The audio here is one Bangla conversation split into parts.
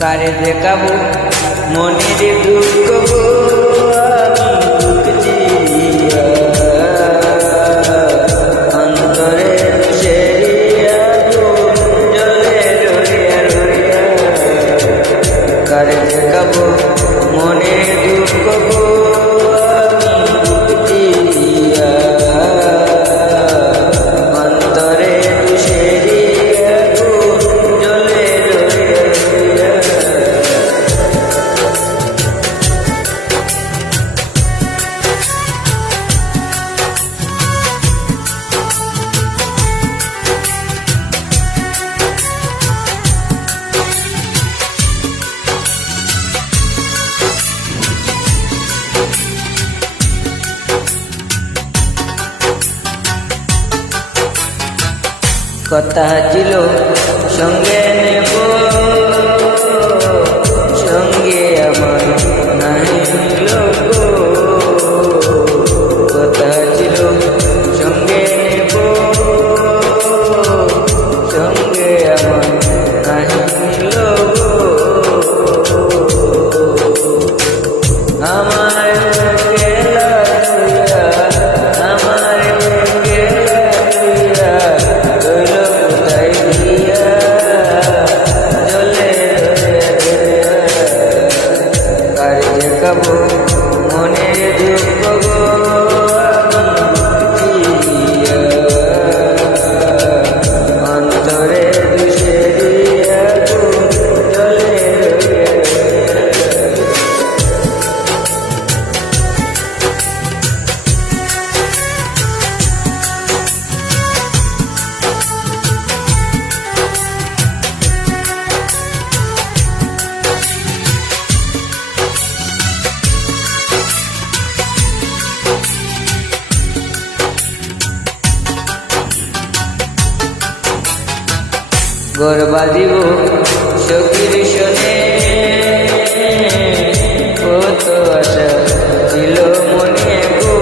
কারে দেখাবো মনের দুঃখ গো আমি বুক দিয়া অন্তরে সেরিয়া গো জলে রইয়া রইয়া কারে দেখাবো মনের দুঃখ গো আমি বুক দিয়া অন্তরে সেরিয়া গো জলে রইয়া রইয়া কথা ছিল সঙ্গে নেব সঙ্গে আমার নাই লোক কথা ছিল সঙ্গে নেব সঙ্গে আমার নাই লোক আমার গেলা তুইয়া আমার গেলা তুইয়া মনের দুঃখ গো অন্তরে দুষেরিয়া গো জলে গরবা দিব সখীর শোনে কত আশা ছিল মনে গো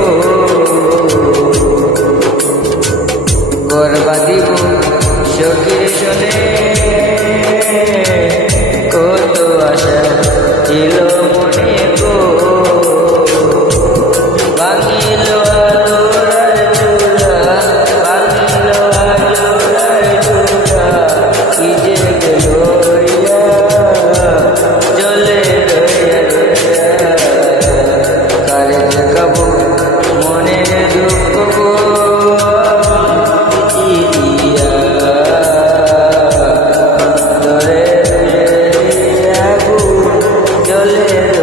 গরবা দিব সখীর শোনে কত আশা ছিল মনে গো ভাঙিল আলোরার চূড়া ভাঙিল আলোরার চূড়া কি যে গেল জলে রইয়া রইয়া কারে দেখাবো মনের দুঃখ গো দিয়া অন্তরে রইয়া গো জলে